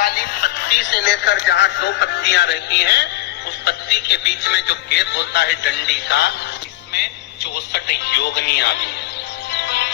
वाली पत्ती से लेकर जहाँ 2 पत्तियां रहती हैं, उस पत्ती के बीच में जो गेप होता है डंडी का, इसमें 64 योगनियां भी है।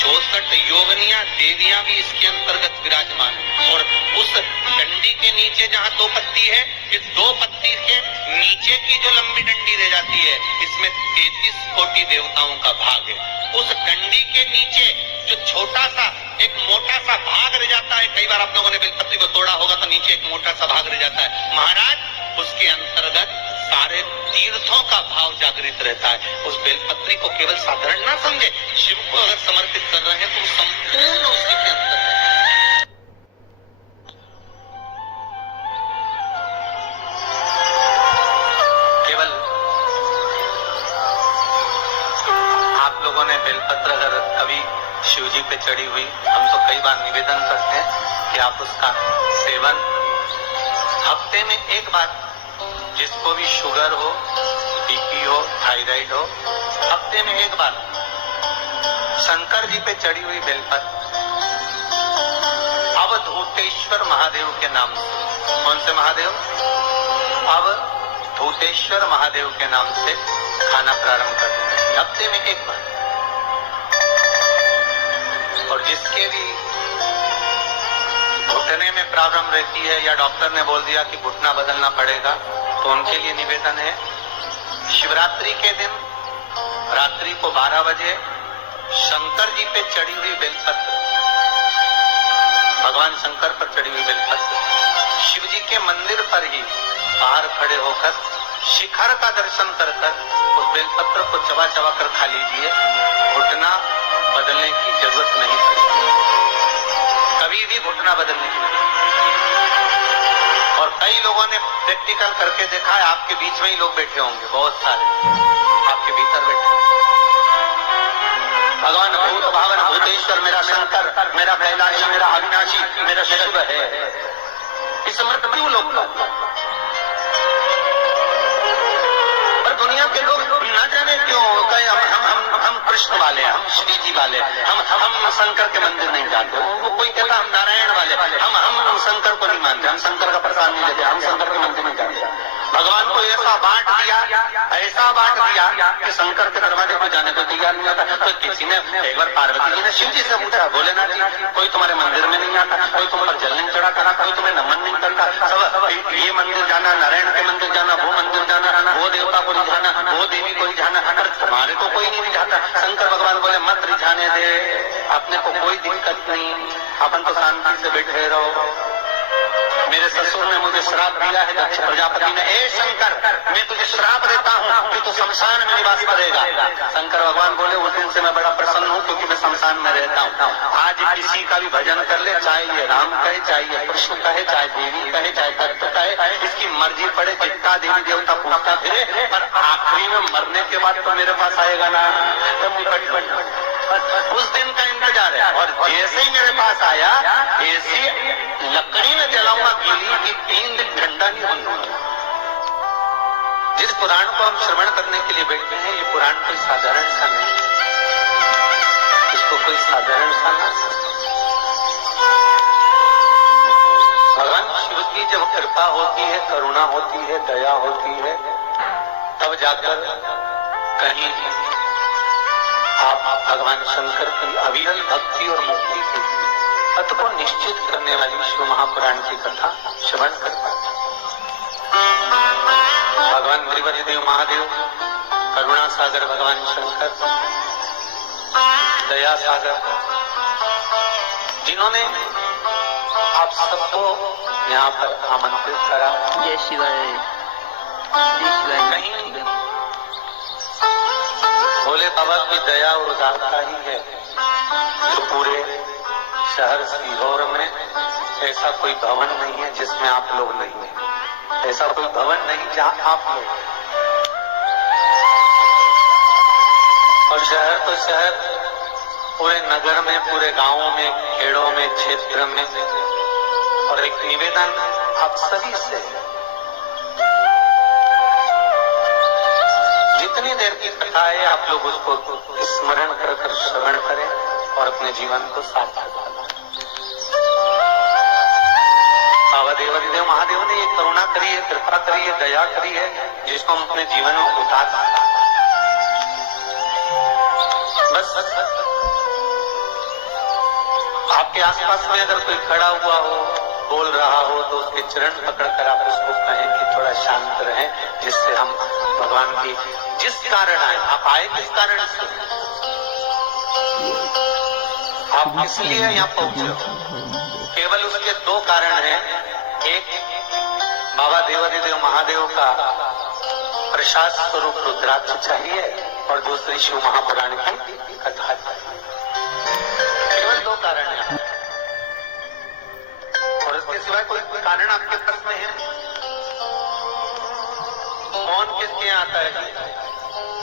64 योगनियां देवियां भी इसके अंतर्गत विराजमान है। और उस डंडी के नीचे जहाँ 2 पत्ती है, इस 2 पत्ती के नीचे की जो लंबी डंडी रह जाती है, इसमें 33 कोटि देवताओं का भाग है। उस डंडी के नीचे जो छोटा सा एक मोटा सा भाग रह जाता है, कई बार आप लोगों ने बेलपत्री को तोड़ा होगा तो नीचे एक मोटा सा भाग रह जाता है, महाराज उसके अंतर्गत सारे तीर्थों का भाव जागृत रहता है। उस बेलपत्री को केवल साधारण ना समझे, शिव को अगर समर्पित कर रहे हैं तो संपूर्ण उसी के अंदर है। केवल आप लोगों ने बेलपत्र अगर कभी शिव जी पे चढ़ी हुई, हम तो कई बार निवेदन करते हैं कि आप उसका सेवन हफ्ते में एक बार, जिसको भी शुगर हो, बीपी हो, थायराइड हो, हफ्ते में एक बार शंकर जी पे चढ़ी हुई बेलपत्र अवधूतेश्वर महादेव के नाम से, कौन से महादेव? अवधूतेश्वर महादेव के नाम से खाना प्रारंभ कर दें, हफ्ते में एक बार। और जिसके भी घुटने में प्रॉब्लम रहती है या डॉक्टर ने बोल दिया कि घुटना बदलना पड़ेगा, तो उनके लिए निवेदन है, शिवरात्रि के दिन रात्रि को 12 बजे शंकर जी पे चढ़ी हुई बेलपत्र, भगवान शंकर पर चढ़ी हुई बेलपत्र, शिव जी के मंदिर पर ही बाहर खड़े होकर शिखर का दर्शन कर उस बेलपत्र को चबा चबा कर खा लीजिए। घुटना बदलने की जरूरत नहीं पड़ेगी, कभी भी घुटना बदलने की जरूरत। और कई लोगों ने प्रैक्टिकल करके देखा है, आपके बीच में ही लोग बैठे होंगे, बहुत सारे आपके भीतर बैठे होंगे। भगवान भूत भावन भूतेश्वर मेरा शंकर, मेरा कैलाशी, मेरा अविनाशी, मेरा शिव है, इस मृत क्यों लोग पर दुनिया के लोग न जाने क्यों कहे हम कृष्ण वाले, हम श्री जी वाले, हम शंकर के मंदिर नहीं जाते। वो कोई कहता हम नारायण वाले, हम शंकर को नहीं मानते, हम शंकर का प्रसाद नहीं लेते, हम शंकर के मंदिर नहीं जाते। भगवान को ऐसा बांट दिया कि शंकर के दरवाजे को जाने को तैयार नहीं होता। तो किसी ने एक बार पार्वती जी ने शिव जी से पूछा, भोलेनाथ जी कोई तुम्हारे मंदिर में नहीं आता, कोई तुम पर जल नहीं चढ़ाता, कोई तुम्हें नमन नहीं करता, सब ये मंदिर जाना, नारायण के मंदिर जाना, वो मंदिर जाना, वो देवता को रिझाना, वो देवी को रिझाना, तुम्हारे को कोई नहीं रिझाता। शंकर भगवान बोले मत रिझाने दे, अपने को कोई दिक्कत नहीं, अपन तो शांति से बैठे रहो। मेरे ससुर ने मुझे श्राप दिया है, दक्ष प्रजापति ने, ए शंकर मैं तुझे श्राप देता हूँ कि तू शमशान में निवास करेगा। शंकर भगवान बोले उस दिन से मैं बड़ा प्रसन्न हूँ क्योंकि मैं शमशान में रहता हूँ। आज किसी का भी भजन कर ले, चाहे ये राम कहे, चाहे ये कृष्ण कहे, चाहे देवी कहे, चाहे दत्त कहे, इसकी मर्जी पड़े, जितना देवी देवता पूछता फिरे, पर आखिरी में मरने के बाद तो मेरे पास आएगा ना, तो मुकट बन उस दिन का इंतजार है। और जैसे ही मेरे पास आया, ऐसी लकड़ी में जलाऊंगा गीली कि 3 दिन ठंडा नहीं होगा। जिस पुराण को हम श्रवण करने के लिए बैठे हैं, ये पुराण कोई साधारण सा नहीं, इसको कोई साधारण सा ना। भगवान शिव की जब कृपा होती है, करुणा होती है, दया होती है, तब जाकर कहीं आप भगवान शंकर की अविरल भक्ति और मुक्ति की पथ को निश्चित करने वाली शिव महापुराण की कथा श्रवण कर पाते। भगवान त्रिवरी देव महादेव, करुणा सागर भगवान शंकर, दया सागर, जिन्होंने आप सबको यहाँ पर आमंत्रित करा। जय शिवाय, जय शिवाय। कहीं भोले बाबा की दया और उदारता ही है जो पूरे शहर सीहोर में ऐसा कोई भवन नहीं है जिसमें आप लोग नहीं है, ऐसा कोई भवन नहीं जहाँ आप लोग। और शहर तो शहर, पूरे नगर में, पूरे गांवों में, खेड़ों में, क्षेत्र में। और एक निवेदन आप सभी से, जितनी देर की कथा है आप लोग उसको स्मरण कर श्रवण करें और अपने जीवन को सार्थक बनाएं। देवादिदेव महादेव ने ये करुणा करी है, कृपा करी है, दया करी है, जिसको हम अपने जीवन में उतार सकते हैं। बस आपके आसपास में अगर कोई खड़ा हुआ हो, बोल रहा हो, तो उसके चरण पकड़कर आप उसको कहें कि थोड़ा शांत रहें, जिससे हम भगवान की जिस कारण आए, आप आए किस कारण से, आप किस लिए यहाँ पहुंचे हो, केवल उसके दो कारण हैं। एक बाबा देवादिदेव महादेव का प्रसाद स्वरूप रुद्राक्ष चाहिए और दूसरी शिव महापुराण की कथा चाहिए। केवल दो कारण हैं और इसके सिवाय कोई कारण आपके पास में है? कौन किसके आता है,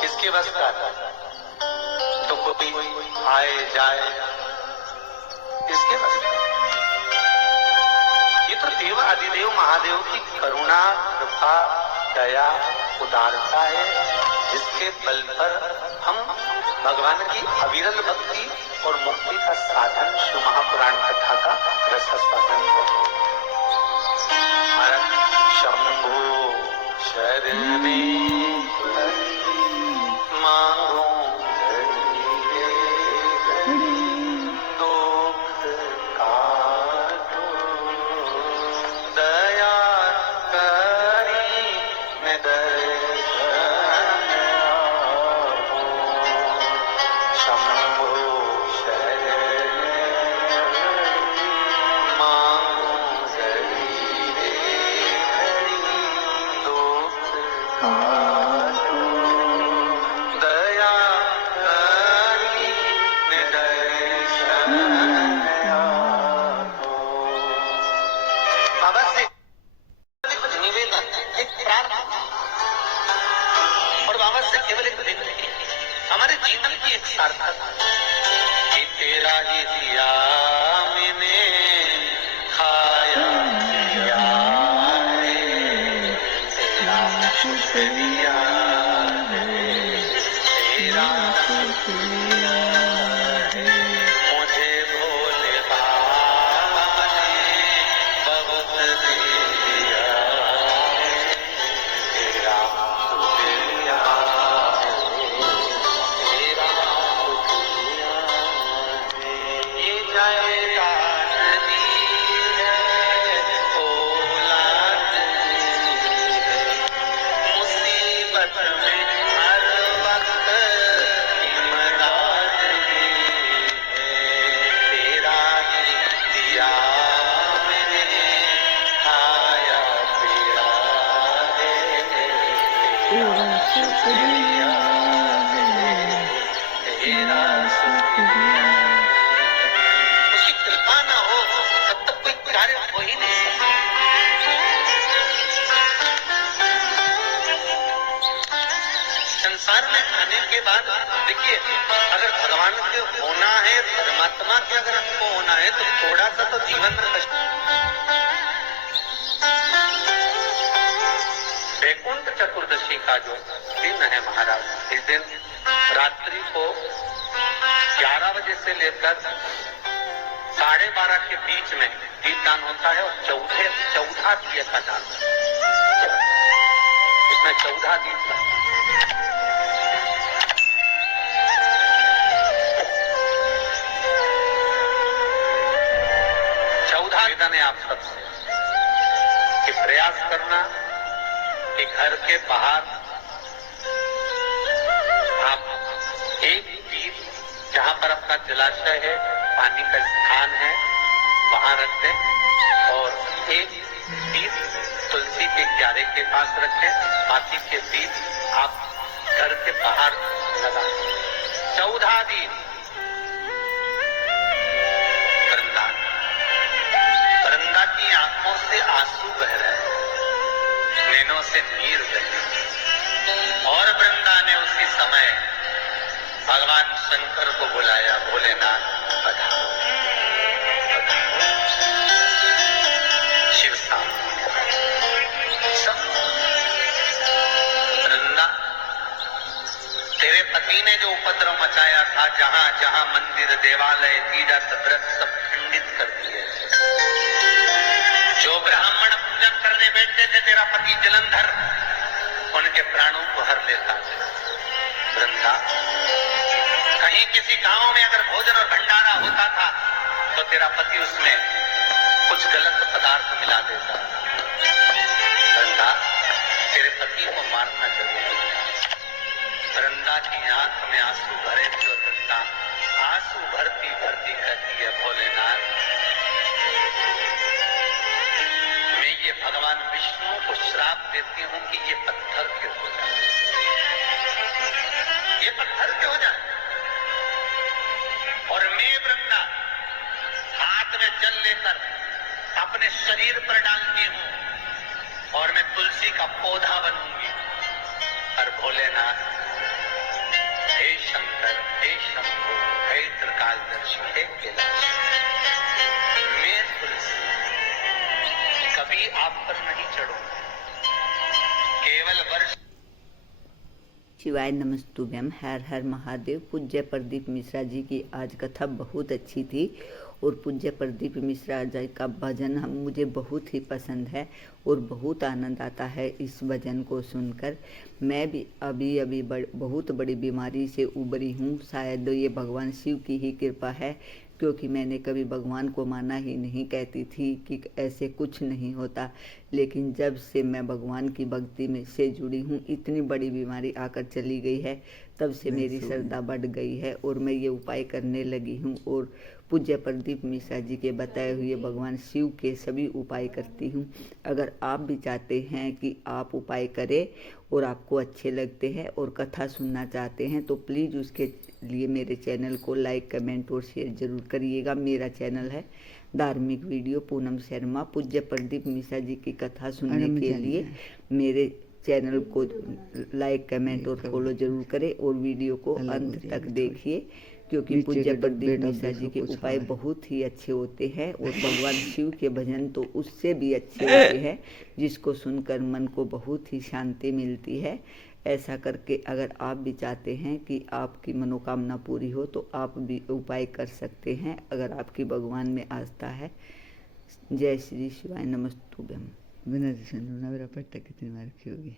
किसके बस का आता है? तो कोई आए जाए, किसके बस का? ये तो देव आदिदेव महादेव की करुणा, कृपा, दया, उदारता है, जिसके बल पर हम भगवान की अविरल भक्ति और मुक्ति का साधन शिव महापुराण कथा का रसास्वादन करते हैं। शंभो शरणे मांगो हमारे जीवन की एक सार्थकता कि तेरा ही दिया मैंने खाया दिया है, तेरा शुक्रिया है, तेरा शुक्रिया है, मुझे भोले बाबा ने बहुत दिया है, तेरा शुक्रिया उसकी कृपा ना हो तब तक कोई कार्य हो ही नहीं सकता। संसार में आने के बाद देखिए, अगर भगवान के होना है, परमात्मा के अगर हमको होना है, तो थोड़ा सा तो जीवन में कष्ट। वैकुंठ चतुर्दशी का जो दिन है महाराज, इस दिन रात्रि को 11 बजे से लेकर 12:30 के बीच में दीपदान होता है और चौथा दिए का दान, इसमें 14 दीप लगता है। निवेदन है आप सबसे कि प्रयास करना कि घर के बाहर आप एक दीप, जहां पर आपका जलाशय है, पानी का स्थान है, वहां रख दें और एक दीप तुलसी के क्यारे के पास रखें, बाकी के दीप आप घर के बाहर लगा। 14 दीप वृंदा की आंखों से आंसू बह रहे हैं, नैनों से नीर बहे और वृंदा ने उसी समय भगवान शंकर को बुलाया, भोलेनाथ पधारो पधारो। शिव वृंदा, तेरे पति ने जो उपद्रव मचाया था, जहां जहां मंदिर, देवालय, तीर्थ, व्रत सब खंडित कर दिए। जो ब्राह्मण जलंधर उनके प्राणों को हर लेता है। वृंदा, कहीं किसी गांव में अगर भोजन और भंडारा होता था तो तेरा पति उसमें कुछ गलत पदार्थ मिला देता। वृंदा, तेरे पति को मारना जरूरी है। वृंदा की आंख में आंसू भरे थे और वृंदा आंसू भरती भरती कहती है, भोलेनाथ, मैं ये भगवान विष्णु को श्राप देती हूं कि ये पत्थर के हो जाए, ये पत्थर के हो जाए। और मैं वृंदा हाथ में जल लेकर अपने शरीर पर डालती हूं और मैं तुलसी का पौधा बनूंगी। और भोलेनाथ, हे शंकर, हे शंभु, हे त्रिकालदर्शी, हे कैलाश, मैं तुलसी कभी आप पर नहीं चढ़ूंगा, केवल वर्ष। शिवाय नमस्तुभ्यम। हर हर महादेव। पूज्य प्रदीप मिश्रा जी की आज कथा बहुत अच्छी थी और पूज्य प्रदीप मिश्रा जी का भजन मुझे बहुत ही पसंद है और बहुत आनंद आता है इस भजन को सुनकर। मैं भी अभी बहुत बड़ी बीमारी से उबरी हूँ। शायद ये भगवान शिव की ही कृपा है, क्योंकि मैंने कभी भगवान को माना ही नहीं, कहती थी कि ऐसे कुछ नहीं होता। लेकिन जब से मैं भगवान की भक्ति में से जुड़ी हूँ, इतनी बड़ी बीमारी आकर चली गई है, तब से मेरी श्रद्धा बढ़ गई है और मैं ये उपाय करने लगी हूँ और पूज्य प्रदीप मिश्रा जी के बताए हुए भगवान शिव के सभी उपाय करती हूँ। अगर आप भी चाहते हैं कि आप उपाय करें और आपको अच्छे लगते हैं और कथा सुनना चाहते हैं, तो प्लीज़ उसके लिए मेरे चैनल को लाइक, कमेंट और शेयर जरूर करिएगा। मेरा चैनल है धार्मिक वीडियो पूनम शर्मा। पूज्य प्रदीप मिश्रा जी की कथा सुनने के लिए मेरे चैनल को लाइक, कमेंट और फॉलो जरूर करें और वीडियो को अंत तक देखिए, क्योंकि पूज्य प्रदीप मिश्रा जी के उपाय बहुत ही अच्छे होते हैं और भगवान शिव के भजन तो उससे भी अच्छे होते हैं, जिसको सुनकर मन को बहुत ही शांति मिलती है। ऐसा करके अगर आप भी चाहते हैं कि आपकी मनोकामना पूरी हो तो आप भी उपाय कर सकते हैं, अगर आपकी भगवान में आस्था है। जय श्री शिवाय नमस्तुभ्यम। बिना मेरा पट्टा कितनी मार की होगी।